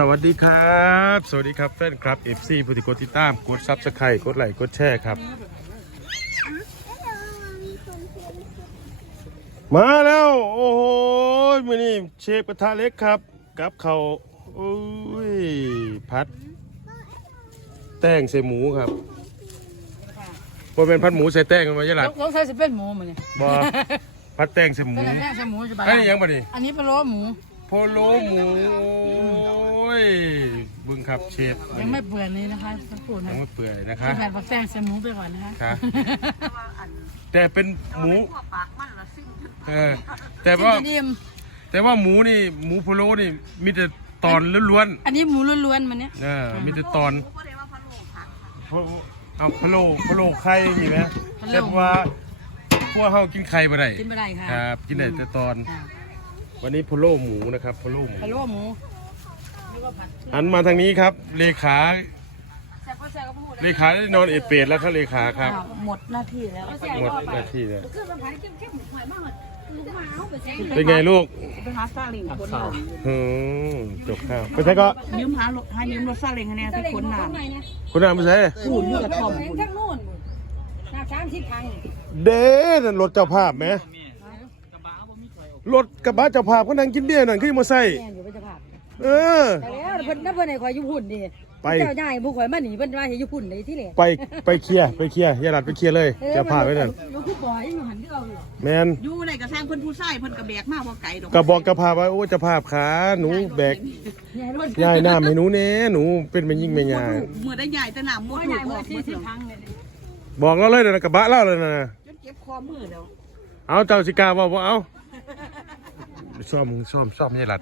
สวัสดีครับ สวัสดีครับแฟนครับ FC ผู้ที่กดติดตาม กดซับสไครต์กดไลค์กดแชร์ครับ มาแล้ว โอ้โหมือนี่เชฟกระทะเล็กครับ กับเขาวโอ้ย พัด แต้งใส่หมูครับว่าเป็นพัดหมูใส่แต้งกันมาใช่หรอสงสัยจะเป็นหมูมันเนี่ยบอพัดแต้งใส่หมูเป็นอะไรแม่ใช่หมูจะบ้าอันนี้ยังบ่ดิอันนี้เป็นโล้หมู โพโลหมูโอ้ ยบึงครับเชฟยังไม่เปื่อยเลยนะคะสักครู่นะยังไม่เปื่อยนะคะเป็นแบบผักแตงใส่หมูไปก่อนนะคะครับแต่เป็นหมูเออแต่จิ้มว่าจะดิ่มแต่ว่าหมูนี่หมูพะโล้นี่มีแต่ตอนล้วนอันนี้หมูล้วนๆมันเนี่ยๆเออมีแต่ตอนพะเอาพะโล้พะโล้ไข่มีไหมแต่ว่าพวกเฮากินไข่บ่ได้กินไม่ได้ค่ะครับกินได้แต่ตอนอ่าวันนี้พะโล้หมูนะครับพะโล้หมูพะโล้หมู หันมาทางนี้ครับ เลขาแซ่บก็แซ่บก็พูดเลขาได้นอนเอ็ดเปรตแล้วครับเลขาครับ หมดหน้าที่แล้วหมดหน้าที่แล้วคือสะพายเข้มๆหอยมากลูกมาเอาไปใช้เป็นไงลูกไปหาซาเล้งคนหนามอืมจบข้าวไปใช้ก็ยืมหารถหายืมรถซาเล้งให้แน่ไปคนหนามคุณอาไปใช้พูนอยู่กับทอมพูนทั้งนู่นหน้าสามสิบครั้งเด้นั่นรถเจ้าภาพไหมรถกระบะเจ้าภาพก็นั่งกินเบียร์นั่นขึ้นมาใส่แม่อยู่ เป็นเจ้าภาพเออ แต่แล้วเพิ่นนั่นเพิ่นให้ข่อยอยู่พุ่นดิไป เจ้าใหญ่ผู้ข่อยมาหนีเพิ่นว่าให้อยู่พุ่นในที่แหละไปไปเคลียร์ไปเคลียร์อย่าหลัดไปเคลียร์เลยเจ้าภาพไว้นั่นอยู่ผู้บ่อยอยู่หันที่เราอยู่แมนอยู่ในกระซังเพิ่นผู้ชายเพิ่นกระแบกมาบ่ไกลดอกกระบอกกระภาพไว้โอ้เจ้าภาพขาหนูแบกใหญ่รถย่ายน้ำให้หนูเน่หนูเป็นแม่ยิ่งแม่ยาเมื่อได้ใหญ่แต่หนามมดใหลูญ่กหมอดอกสี่หมดสิบแล้วครั้งเลยบอกเราเลยนะกระบะเล่าเลยนะจนเจ็บคอมือแล้วเอาเจ้าสิกาว่าบ่เอาซ่อมซ่อมซ่อมยายหลัด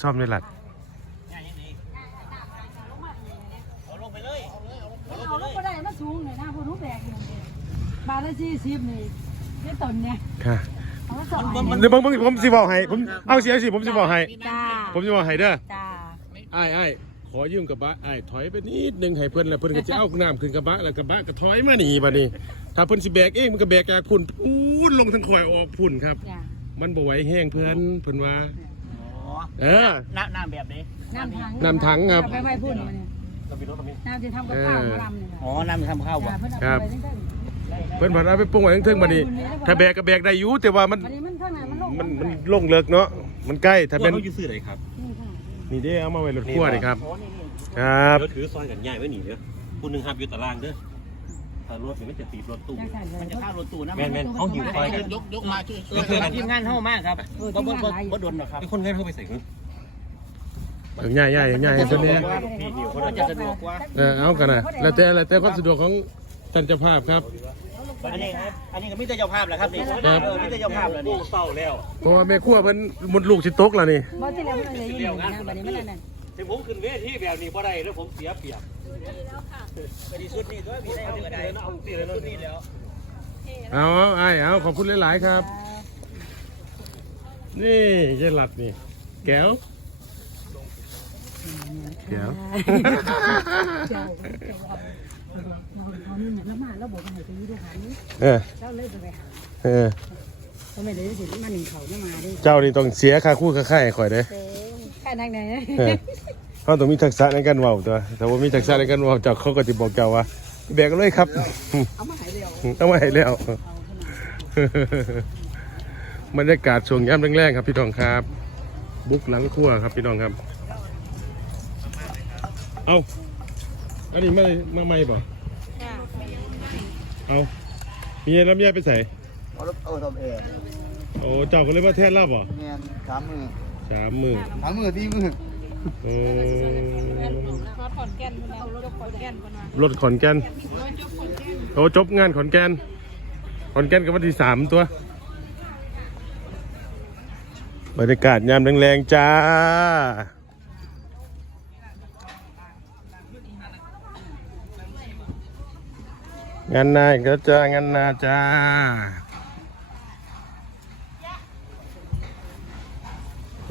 ซ่อมยายหลัดเอาลงก็ได้มาสูงหน่อยนะพวกหนูแบกอยู่นี่บาทละสี่สิบนี่นี่ตนเนี่ยค่ะเดี๋ยวบางบางผมสิบอกให้ผมเอาเสียสิผมสิบอกให้ผมสิบอกให้เด้อไอ้ไอ้ขอยืมกระบะไอ้ถอยไปนิดนึงให้เพิ่อนแล้วเพิ่อนก็จะเอาน้ำขึ้นกระบะแล้วกระบะก็ถอยมาหนีบัดนี้ ถ้าเพิ่อนสิแบกเองมันก็แบกจากพุ่นพูนลงทางข่อยออกพุ่นครับ มันบ่ไหวแห้งเพื่อนเพิ่อนว่า เออน้ำน้ำแบบนี้น้ำถังน้ำถังครับไปไปพูดมาเนี่ยน้ำจะทำกับข้าวมาลำเนี่ยอ๋อ น้ำทำข้าวบ่จ้าเพิ่นเอาไปเรื่อยเพิ่นผัดเอาไปปรุงไว้ทั้งๆบัดนี้ถ้าแบกก็แบกได้อยู่แต่ว่ามันๆวันนี้มันข้างในมันลงมันมันลงเลิกเนาะมันใกล้ถ้าเป็นเขาอยู่ซื้อไหนครับนี่ค่ะนี่เด้เอามาไว้รถครัวนี่ครับอ๋อนี่นี่ครับเดี๋ยวถือซอยกันใหญ่ไว้หนีเด้อผู้หนึ่งหับอยู่ตารางเด้อ ถ้ารถนี่มันจะตีบรถตู้จังสั่นเลยมันจะข้ารถตู้นะแม่นแม่นเขาหิวซอยกันยกยกมาช่วยช่วยกันทีมงานเข้ามากครับเออบ่ที่บ่งานหลายอยู่บ่โดนหรอกครับไอ้คนงานเข้าไปใส่เงินใหญ่ใหญ่ใหญ่เพิ่นเนี่ยพี่หิวคนจะสะดวกกว่าเออเอากันนะแล้วแต่แล้วแต่ความสะดวกของท่านเจ้าภาพครับอันนี้ครับอันนี้ก็มีแต่เจ้าภาพแหละครับนี่ครับเออมีแต่เจ้าภาพแหละนี่เศร้าแล้วเพราะว่าแม่ครัวเพิ่นหมดลูกสิตกแล้วนี่บ่ที่แล้วมันเลยอยู่นี่นะบัดนี้มันนั่น ถึงผมขึ้นเวทีแบบนี้บ่ได้แล้วผมเสียเปรียบไปดีสุดนี่ด้วยมีได้เอาก็ได้เอาสิเลยนี่แล้วเอาเอาไอ้ายเอาขอบคุณหลาย ๆ ครับ นี่ยายหลัดนี่ แก้วแก้วเจ้าเราเขานี่แล้วมาแล้วบอกว่าให้ไปอยู่ด้วยกันนี่เออเจ้าเลยไปหาเออก็ไม่ได้สิมาหนึ่งเขาไม่มาดิเจ้านี่ต้องเสียค่าคู่ค่าค่ายให้ข่อยเด้อ เต้แค่นั้นไงเออเขาต้องมีทักษะในการเว้าตัวแต่ว่ามีทักษะในการเว้าเจ้าเขาก็จะบอกเจ้าว่าแบกกันเลยครับ เอามาให้เร็วเอามาให้แล้วบรรยากาศช่วงย่ำแรงๆครับพี่น้องครับ บุกหลังครัวครับพี่น้องครับ เอาอันนี้มามาใหม่บ่เอามีลำไยไปใส่เอารถเอาทำเองโอ้เจ้าก็เลยมาแทนรับบ่เงียนสามมือ สามมือสามมือที่มือเออขอนแก่นคนเรายกขอนแก่นคนมารถขอนแก่นโอ้จบงานขอนแก่นขอนแก่นกับวันที่สามตัวบรรยากาศยามแรงๆจ้างานนาอีกแล้วจ้างานนาจ้า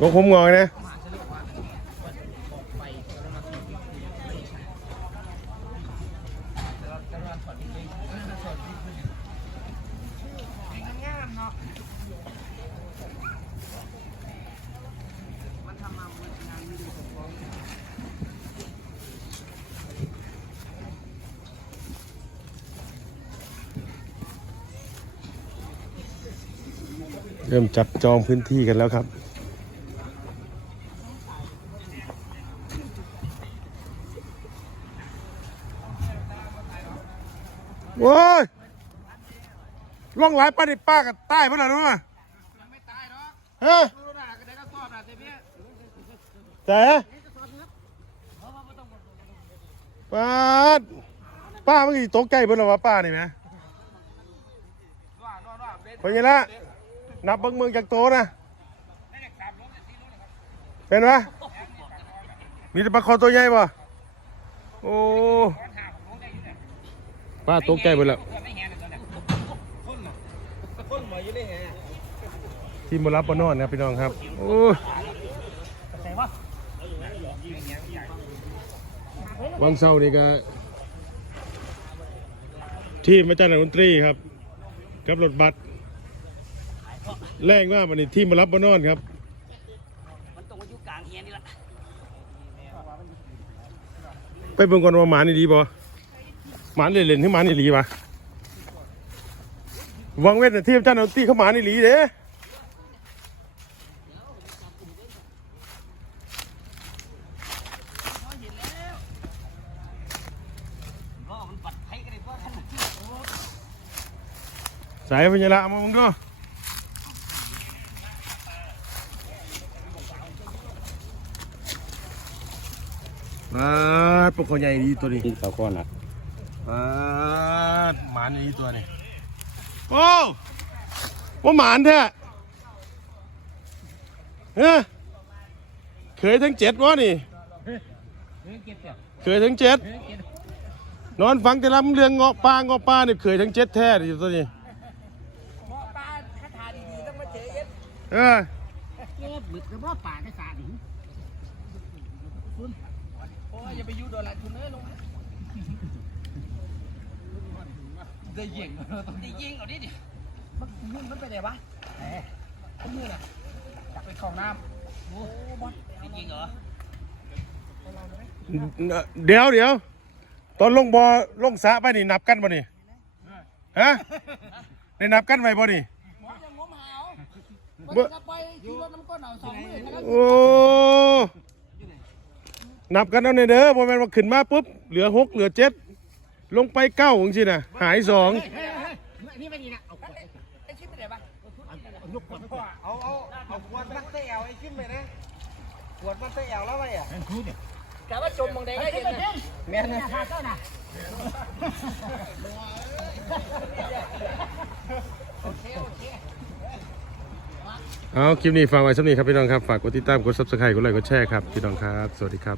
ก็คุ้มงองนะเริ่มจับจองพื้นที่กันแล้วครับ ล่องหลายป้าดิป้ากับใต้พ่อหน่ะนู้นน่ะไม่ตายหรอกเฮ้ยแต่ป้าดป้าเมื่อกี้ตกใจเพิ่นหรอวะป้านี่ไหมเป็นไงละนับเบิ้งเมืองจากโตนะเป็นปะมีแต่ปลาคอตัวใหญ่ป่ะโอ้ป้าตกใจเพิ่นแล้ว ที่มารับบนอนนะพี่น้องครับ โอ้ยวังเศร้านี่ก็ ที่มาจากนักดนตรีครับ กับรถบัสแรงมากวันนี้ที่มารับบนอนครับมันตรงอยู่กลางเฮียนี่ละไปเบิ่งก่อนว่าหมานี่ดีบ่หมาเล่นๆที่หมานี่ดีปะ วังเวทน่ะที่อาจารย์ดนตรีเขาหมานี่ดีเด้ก็มันปัดให้กันเลยเพราะท่านใส่พญาละมามึงก็มาปกคอใหญ่ดีตัวนี้กินข้าวก้อนอะมาหมานดีตัวนี้ โอ้ว่าหมานแท้เฮ้ยเคยทั้งเจ็ดวะนี่ เคยทั้งเจ็ด นอนฟังแต่ลำเรื่องเงาะปลาเงาะปลาเนี่ยเคยทั้งเจ็ดแท้ดิตัวนี้ปลาคาถาดีๆต้องมาเจอเอ็ดเออเอ็ดบึกกระบอกป่าได้สาดิคุณโอ้ยอย่าไปยุ่งโดนละคุณเอ้ยลง ได้ยิงได้ยิงเอาดิดิมันมันมันไปไหนวะแหมมันมือน่ะจับไปของน้ำโอ้บอลได้ยิงเหรอเดี๋ยวเดี๋ยวตอนลงบอลงสระไปนี่นับกันบ่นี่ฮะได้นับกันไว้บ่นี่หมอยังงมหาวบ่ไปขี่รถน้ำก้นเอาสองมือแล้วโอ้นับกันเอาในเด้อบ่แม่นว่าขึ้นมาปุ๊บเหลือหกเหลือเจ็ด ลงไปเก้าของสิน่ะหายสองนี่ไม่ดีนะเอาไอ้ชิ้นไปไหนบ้างยกขวดพ่อเอาเอาเอาขวดมัดเตี้ยไอ้ชิ้นไปนะขวดมัดเตี้ยแล้วไงอะกะว่าจมมองใดได้เห็นนะแม่นนะเอาคลิปนี้ฝากไว้สักนี้ครับพี่น้องครับ ฝากกดติดตาม กด subscribe กดไลค์ กดแชร์ครับ พี่น้องครับ สวัสดีครับ